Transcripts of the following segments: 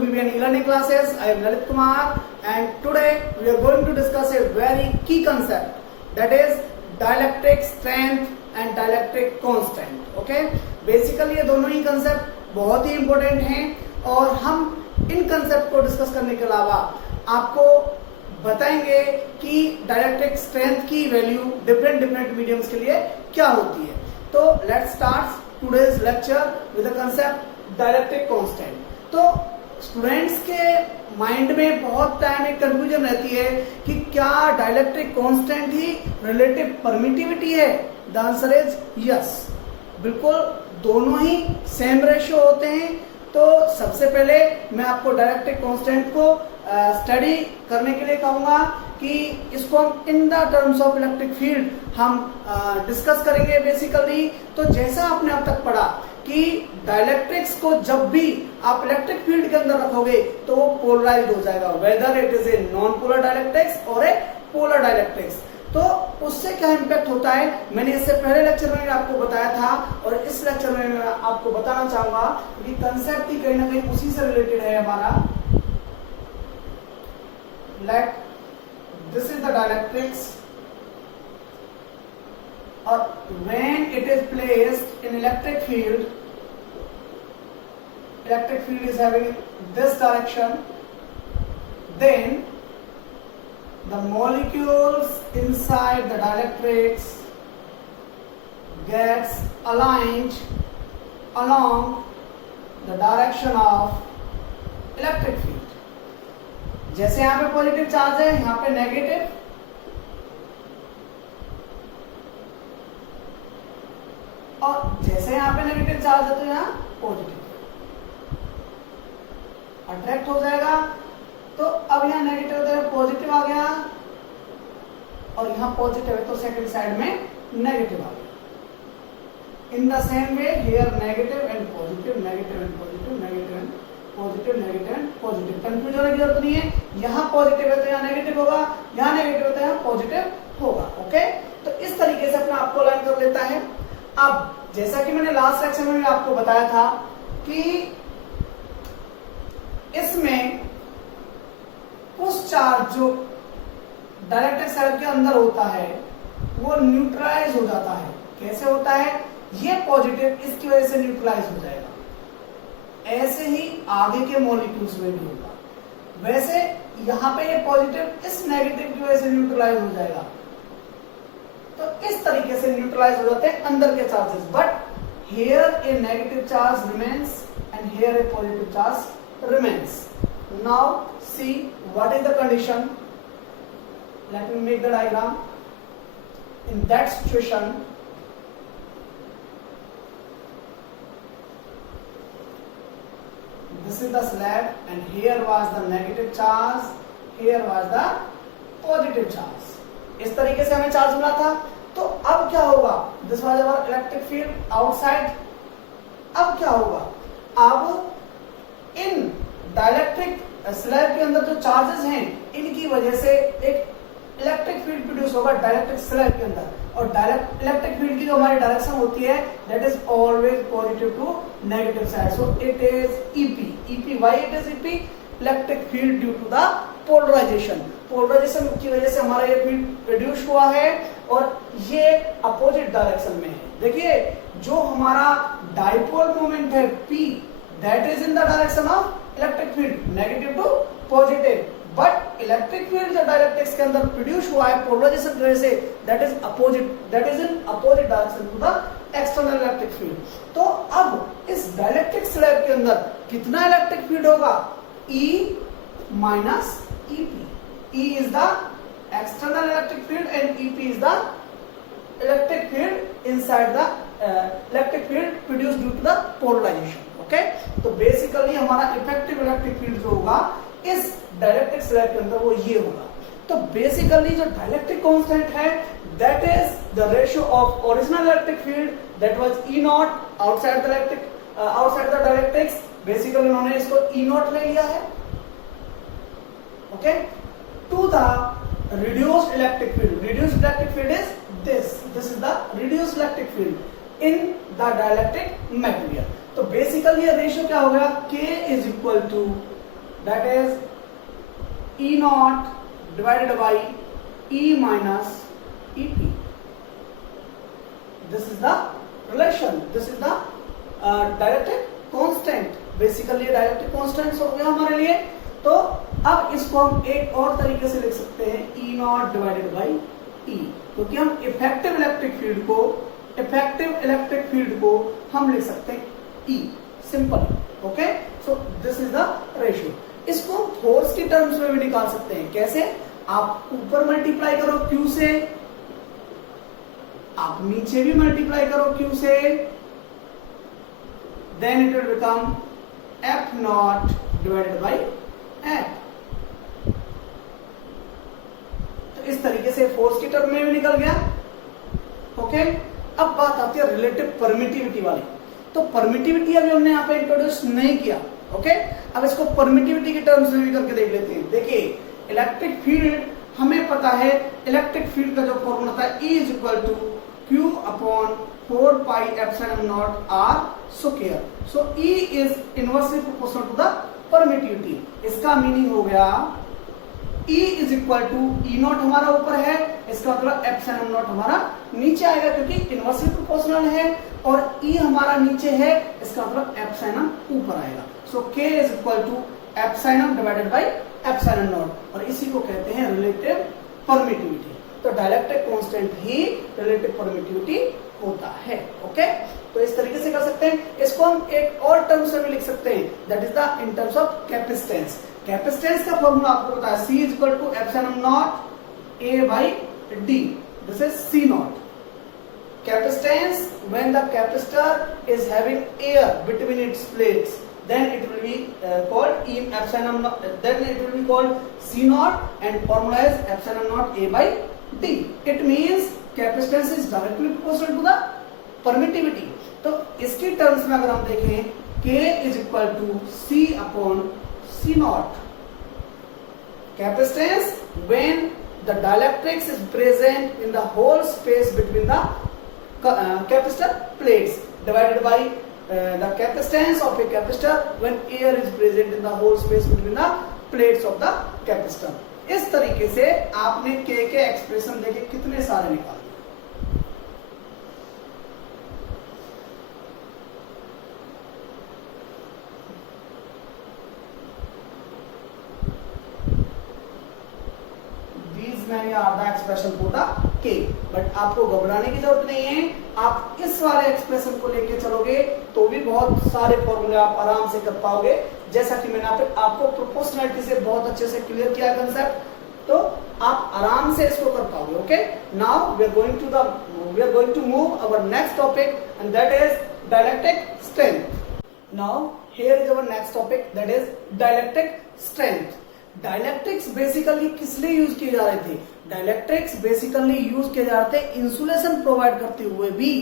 BBN e-learning classes. I am Lalit Kumar, and today we are going to discuss a very key concept, that is dielectric strength and dielectric constant. Okay, basically ये दोनों ही concept बहुत ही important हैं और हम इन concept को discuss करने के अलावा आपको बताएंगे कि डायलेक्ट्रिक स्ट्रेंथ की वैल्यू डिफरेंट मीडियम्स के लिए क्या होती है। तो let's start today's lecture with the concept dielectric constant. तो स्टूडेंट्स के माइंड में बहुत टाइम एक कंफ्यूजन रहती है कि क्या डायलेक्ट्रिक कांस्टेंट ही रिलेटिव परमिटिविटी है। द आंसर इज यस, बिल्कुल दोनों ही सेम रेशियो होते हैं। तो सबसे पहले मैं आपको डायलेक्ट्रिक कांस्टेंट को स्टडी करने के लिए कहूंगा कि इसको हम in the terms of electric field हम डिस्कस करेंगे बेसिकली। तो जैसा आपने अब तक पढ़ा कि डायलेक्ट्रिक्स को जब भी आप इलेक्ट्रिक फील्ड के अंदर रखोगे तो वो पोलराइज्ड हो जाएगा, whether it is a non polar dielectrics और ए पोलर डायलेक्ट्रिक्स। तो उससे क्या इम्पैक्ट होता है, मैंने इससे पहले लेक्चर में आपको बताया था और इस लेक्चर में मैं आपको बताना चाहूंगा कि कंसेप्ट ही कहीं ना कहीं उसी से रिलेटेड है हमारा। Like this is the dielectrics, or when it is placed in electric field is having this direction, then the molecules inside the dielectrics gets aligned along the direction of electric field। जैसे यहाँ पे positive charge है, यहाँ पे negative, और जैसे यहाँ पे नेगेटिव चार्ज है तो यहाँ पॉजिटिव अट्रैक्ट हो जाएगा। तो अब यहाँ नेगेटिव है, पॉजिटिव आ गया, और यहाँ पॉजिटिव है तो सेकंड साइड में नेगेटिव आ गया। In the same way here negative and positive, negative and positive, negative and positive, negative and positive. Confusion होने की जरूरत नहीं है, यहाँ पॉजिटिव है तो यहाँ नेगेटिव होगा, यहाँ नेगेटिव है तो यहाँ पॉजिटिव होगा। ओके, तो इस तरीके से अपना आपको लाइन कर लेता है। अब जैसा कि मैंने लास्ट लेक्चर में भी आपको बताया था कि इसमें कुछ चार्ज जो डायलेक्ट्रिक सेल के अंदर होता है वो न्यूट्रलाइज हो जाता है। कैसे होता है, ये पॉजिटिव इसकी वजह से न्यूट्रलाइज हो जाएगा, ऐसे ही आगे के मॉलिक्यूल्स में भी होगा। वैसे यहाँ पे ये पॉजिटिव इस नेगेटिव की वजह से न्यूट्रलाइज हो जाएगा। तो इस तरीके से न्यूट्रलाइज हो जाते हैं अंदर के charges, but here A negative charge remains and here A positive charge remains. Now see what is the condition, let me make the diagram. In that situation this is the slab and here was the negative charge, here was the positive charge। इस तरीके से हमें charge मिला था। तो अब क्या होगा, this was our electric field outside. अब क्या होगा, अब इन डायलेक्ट्रिक स्लैब के अंदर जो चार्जेस हैं इनकी वजह से एक इलेक्ट्रिक फील्ड प्रोड्यूस होगा डायलेक्ट्रिक स्लैब के अंदर, और इलेक्ट्रिक फील्ड की जो हमारी डायरेक्शन होती है that is always positive to negative side. So it is EP why it is EP, electric field due to the polarisation की वजह से हमारा ये फील्ड प्रोड्यूस हुआ है और ये अपोजिट डायरेक्शन में है। देखिए जो हमारा डाइपोल मोमेंट है P, that is in the direction of electric field, negative to positive, but electric field जो डायलेक्ट्रिक्स के अंदर प्रोड्यूस हुआ है पोलराइजेशन की वजह से that is opposite, that is in opposite direction to the external electric field. तो अब इस डायलेक्ट्रिक स्लैब के अंदर कितना इलेक्ट्रिक फील्ड होगा, E minus EP। E is the external electric field and EP is the electric field inside the electric field produced due to the polarisation. Okay, तो basically हमारा effective electric field जो होगा इस dielectric slab के अंदर वो ये होगा। तो बेसिकली जो डायलेक्ट्रिक कांस्टेंट है that is the ratio of original electric field that was E naught outside the dielectrics. Basically उन्होंने इसको E नॉट ले लिया है, okay, to the reduced electric field। reduced electric field is this is the reduced electric field in the dielectric material। तो basically ये ratio क्या हो गया, K is equal to that is E naught divided by E minus EP. This is the relation, this is the dielectric constant. Basically dielectric constants हो गया हमारे लिए। तो अब इसको हम एक और तरीके से लिख सकते हैं E not divided by E, क्योंकि हम इफेक्टिव इलेक्ट्रिक फील्ड को हम लिख सकते हैं E simple. Okay, so this is the ratio. इसको फोर्स की टर्म्स में भी निकाल सकते हैं। कैसे? आप ऊपर मल्टीप्लाई करो Q से, आप नीचे भी मल्टीप्लाई करो Q से, then it will become F naught divided by F। तो इस तरीके से फोर्स की टर्म में भी निकल गया। ओके, अब बात आती है रिलेटिव परमिटिविटी वाली। तो परमिटिविटी अभी हमने यहाँ पे इंट्रोड्यूस नहीं किया। ओके, अब इसको परमिटिविटी के टर्म्स में भी करके देख लेते हैं। देखिए, इलेक्ट्रिक फील्ड हमें पता है, इलेक्ट्रिक फील्ड का जो फॉर्मूला था E is equal to Q upon 4 pi epsilon naught R square. So E is inversely proportional to the permittivity. इसका मीनिंग हो गया E is equal to E naught हमारा ऊपर है, इसका मतलब एप्सिलॉन नॉट हमारा नीचे आएगा, क्योंकि इनवर्सली प्रोपोर्शनल है, और E हमारा नीचे है, इसका मतलब एप्सिलॉन ऊपर आएगा। So K is equal to epsilon divided by epsilon naught, और इसी को कहते हैं रिलेटिव परमिटिविटी। तो डायलेक्ट्रिक कांस्टेंट ही रिलेटिव परमिटिविटी होता है। ओके, तो इस तरीके से कर सकते हैं। इसको हम एक और टर्म से भी लिख सकते हैं, that is the in terms of capacitance. Capacitance का फॉर्मूला आपको पता है, C is equal to epsilon naught A by D, this is C naught. Capacitance, when the capacitor is having air between its plates, then it will be called E epsilon naught, then it will be called C naught, and formula is epsilon naught A by D. It means capacitance is directly proportional to the permittivity. तो इसकी terms में अगर हम देखें, K is equal to C upon C naught. Capacitance when the dielectrics is present in the whole space between the capacitor plates divided by the capacitance of a capacitor when air is present in the whole space between the plates of the capacitor. इस तरीके से आपने K के expression देखे कितने सारे निकाले। आधा expression for the K, but आपको घबराने की जरूरत नहीं है। आप इस वाले एक्सप्रेशन को लेके चलोगे तो भी बहुत सारे फॉर्मूले आप आराम से कर पाओगे, जैसा कि मैंने आपको प्रोपोर्शनलिटी से बहुत अच्छे से क्लियर किया कंसेप्ट, तो आप आराम से इसको कर पाओगे। Okay, now we are going to move our next topic, and that is dielectric strength. Now here is our next topic, that is dielectric strength. Dielectrics basically किस लिए यूज किए जा रहे थे? डायलेक्ट्रिक्स बेसिकली यूज किए जा रहे थे इंसुलेशन प्रोवाइड करते हुए भी,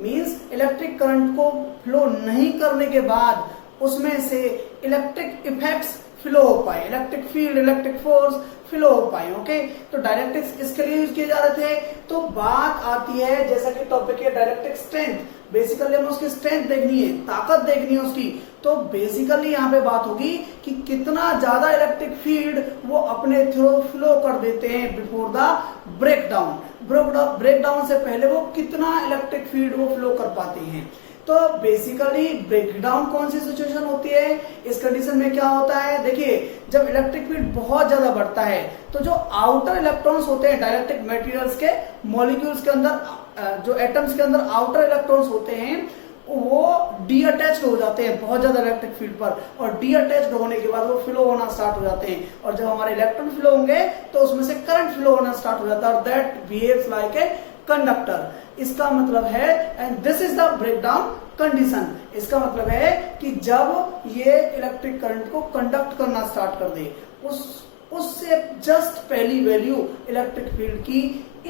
मींस इलेक्ट्रिक करंट को फ्लो नहीं करने के बाद उसमें से इलेक्ट्रिक इफेक्ट्स फ्लो हो पाए, electric field, electric force flow हो पाए। ओके, तो डायलेक्ट्रिक्स इसके लिए यूज किए जा रहे थे। तो बात आती है, जैसा कि टॉपिक है डायलेक्ट्रिक स्ट्रेंथ, बेसिकली हमें उसकी स्ट्रेंथ देखनी है, ताकत देखनी है उसकी। तो बेसिकली यहाँ पे बात होगी कि कितना ज्यादा इलेक्ट्रिक फील्ड वो अपने थ्रू फ्लो कर देते हैं बिफोर द ब्रेकडाउन। ब्रेकडाउन से पहले वो कितना इलेक्ट्रिक फील्ड वो फ्लो कर पाते हैं। तो बेसिकली ब्रेकडाउन कौन सी सिचुएशन होती है? इस कंडीशन में क्या होता है, देखिए, जब इलेक्ट्रिक फील्ड बहुत ज्यादा बढ़ता है तो जो आउटर इलेक्ट्रॉन्स होते हैं डायलेक्ट्रिक मटेरियल्स के मॉलिक्यूल्स के अंदर, जो एटम्स के अंदर आउटर इलेक्ट्रॉन्स होते हैं, वो डी अटैच्ड हो जाते हैं बहुत ज्यादा इलेक्ट्रिक फील्ड पर, और डी अटैच्ड होने के बाद वो फ्लो होना स्टार्ट हो जाते हैं, और जब हमारे इलेक्ट्रॉन फ्लो होंगे तो उसमें से करंट फ्लो होना स्टार्ट हो जाता है, और that behaves like a conductor. इसका मतलब है, and this is the breakdown condition. इसका मतलब है कि जब ये इलेक्ट्रिक करंट को कंडक्ट करना स्टार्ट कर दे, उससे जस्ट पहली वैल्यू इलेक्ट्रिक फील्ड की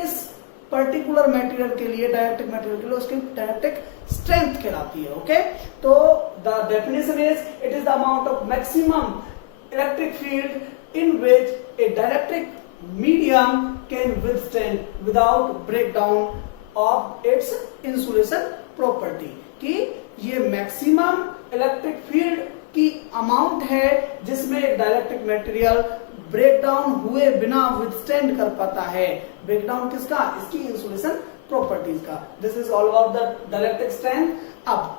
इस पर्टिकुलर मटेरियल के लिए, डायलेक्ट्रिक मटेरियल के लिए, उसकी डायलेक्ट्रिक स्ट्रेंथ कहलाती है। ओके, तो the definition is, it is the amount of maximum electric field in which a dielectric medium can withstand without breakdown of its insulation property. कि ये मैक्सिमम इलेक्ट्रिक फील्ड कि amount है जिसमें एक dielectric material break down हुए बिना withstand कर पाता है। ब्रेक डाउन किसका? इसकी इंसुलेशन प्रॉपर्टीज का। This is all about the dielectric strength. अब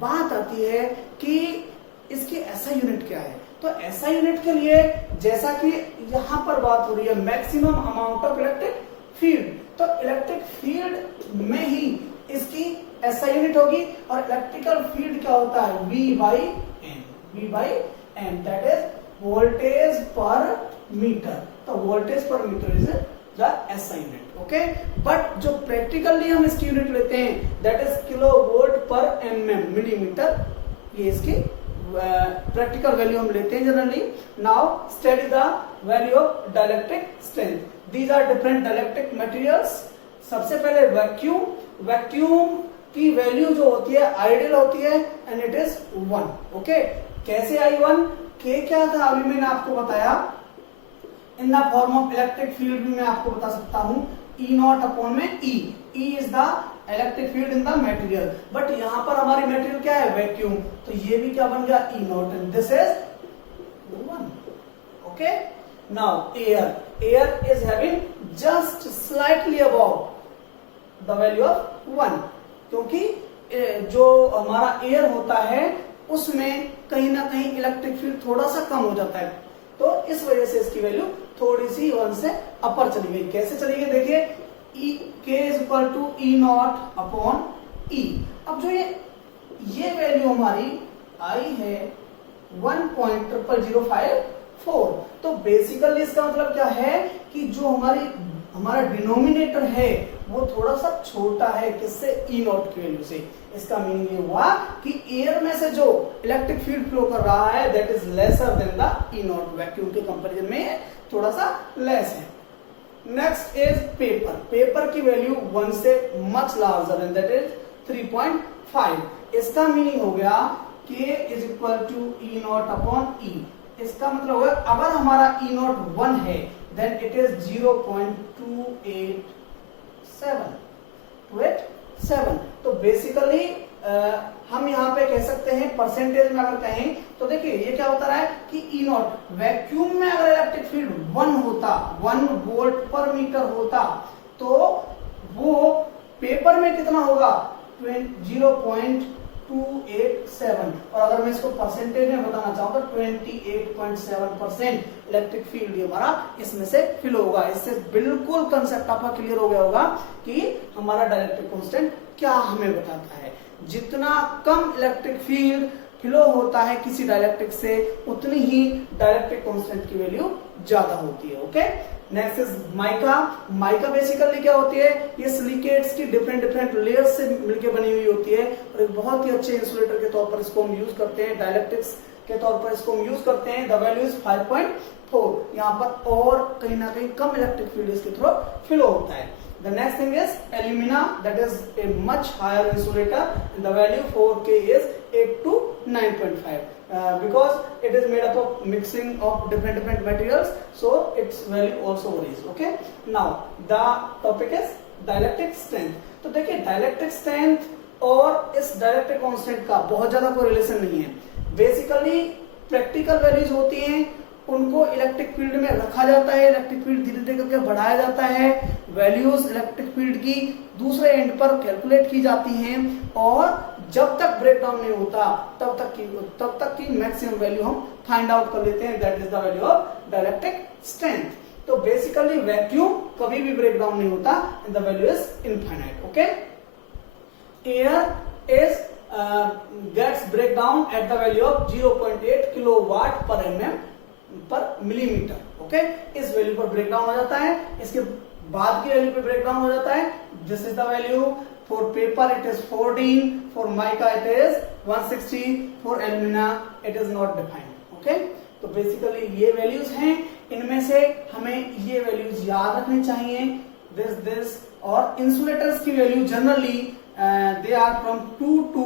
बात आती है कि इसकी ऐसा यूनिट क्या है। तो ऐसा यूनिट के लिए जैसा कि यहां पर बात हो रही है maximum amount of electric field, तो इलेक्ट्रिक फील्ड में ही इसकी ऐसा यूनिट होगी। और इलेक्ट्रिकल फील्ड क्या होता है? V by N, that is voltage per metre. तो voltage per metre is the SI unit. Okay, but जो प्रैक्टिकली हम इसकी यूनिट लेते हैं that is kilovolt per mm, millimetre. ये इसकी प्रैक्टिकल वैल्यू हम लेते हैं generally. Now study the value of dielectric strength. These are different dielectric materials. सबसे पहले वैक्यूम। वैक्यूम की वैल्यू जो होती है आइडियल होती है एंड इट इज 1। ओके, कैसे आई 1? के क्या था अभी मैंने आपको बताया, in the form of electric field भी मैं आपको बता सकता हूं E0 अपॉन में E। E is the electric field in the material, but यहां पर हमारी मटेरियल क्या है? वैक्यूम। तो ये भी क्या बन गया? E0 and this is 1। Okay, now air. Air is having just slightly above the value of 1, क्योंकि जो हमारा एयर होता है उसमें कहीं ना कहीं इलेक्ट्रिक फील्ड थोड़ा सा कम हो जाता है, तो इस वजह से इसकी वैल्यू थोड़ी सी 1 से अपर चली गई। कैसे चली गई? देखिए, K is equal to E0 upon E। अब जो ये वैल्यू हमारी आई है 1.0054, तो बेसिकली इसका मतलब क्या है कि जो हमारा डिनोमिनेटर है वो थोड़ा सा छोटा है किससे? E0 की वैल्यू से। इसका मीनिंग ये हुआ कि एयर में से जो इलेक्ट्रिक फील्ड फ्लो कर रहा है that is lesser than the E0। Vacuum के कंपैरिजन में थोड़ा सा लेस है। Next is paper. पेपर की वैल्यू 1 से much larger and that is 3.5। इसका मीनिंग हो गया K is equal to E0 upon E। इसका मतलब होगा अगर हमारा E0 1 है देन इट इज 0.287। तो बेसिकली हम यहाँ पे कह सकते हैं परसेंटेज में अगर कहें तो देखिए ये क्या होता रहा है कि E0 वैक्यूम में अगर इलेक्ट्रिक फील्ड 1 होता, 1 वोल्ट पर मीटर होता, तो वो पेपर में कितना होगा? 0.287। और अगर मैं इसको परसेंटेज में बताना चाहूँ तो 28.7% इलेक्ट्रिक फील्ड हमारा इसमें से फिल होगा। इससे बिल्कुल कंसेप्ट आपका क्लियर हो गया होगा कि हमारा डाइलेक्ट्रिक कांस्टेंट क्या हमें बताता है। जितना कम इलेक्ट्रिक फील्ड फ्लो होता है किसी डाइलेक्ट्रिक से उतनी ही डाइलेक्ट्रिक कांस्टेंट की वैल्यू ज्यादा होती है। Okay, next is mica. Mica basically क्या होती है? ये सिलिकेट्स की डिफरेंट लेयर्स से मिलकर बनी हुई होती है और एक बहुत ही अच्छे इंसुलेटर के तौर पर इसको हम यूज करते हैं, डाइलेक्ट्रिक्स के तौर पर इसको हम यूज करते हैं। The value is 5.4। यहाँ पर और कहीं ना कहीं कम इलेक्ट्रिक फील्ड इसके थ्रू फ्लो होता है। The next thing is alumina, that is a much higher insulator, and the value for K is 8 to 9.5 because it is made up of mixing of different materials, so its value also varies. Okay, now the topic is dielectric strength. तो देखिए dielectric strength और इस dielectric constant का बहुत ज्यादा कोई relation नहीं है। बेसिकली प्रैक्टिकल वैल्यूज होती हैं, उनको इलेक्ट्रिक फील्ड में रखा जाता है, इलेक्ट्रिक फील्ड धीरे धीरे करके बढ़ाया जाता है, वैल्यूज इलेक्ट्रिक फील्ड की दूसरे एंड पर कैलकुलेट की जाती हैं और जब तक ब्रेक डाउन नहीं होता तब तक की मैक्सिमम वैल्यू हम फाइंड आउट कर लेते हैं, that is the value of dielectric strength. तो बेसिकली वैक्यूम कभी भी ब्रेक डाउन नहीं होता and the value is infinite. Okay, air is gets break down at the value of 0.8 kilowatt पर mm पर मिलीमीटर। ओके, इस वैल्यू पर break down हो जाता है, इसके बाद की वैल्यू पे ब्रेक डाउन हो जाता है। This is the value for paper, it is 14, for mica it is 160, for alumina it is not defined. Okay, तो बेसिकली ये वैल्यूज हैं, इनमें से हमें ये वैल्यूज याद रखनी चाहिए। दिस और इंसुलेटर्स की value generally they are from 2 to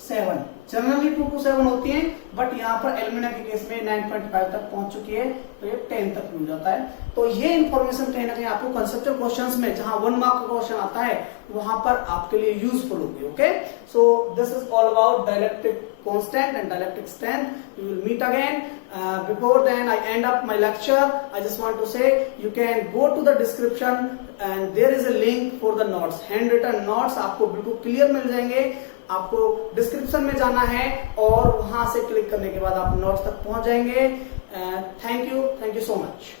7। Generally 2 to 7 होती है, बट यहाँ पर एलुमिना के केस में 9.5 तक पहुंच चुकी है, तो ये 10 तक मिल जाता है। तो ये इंफॉर्मेशन कहीं ना कहीं आपको कंसेप्चुअल क्वेश्चंस में जहां 1 मार्क का क्वेश्चन आता है वहां पर आपके लिए यूजफुल होगी। Okay, so this is all about dielectric constant and dielectric strength. We will meet again. Before then I end up my lecture, I just want to say you can go to the description and there is a link for the notes, hand written notes आपको बिल्कुल clear मिल जाएंगे। आपको description में जाना है और वहां से क्लिक करने के बाद आप नोट्स तक पहुंच जाएंगे। Thank you so much.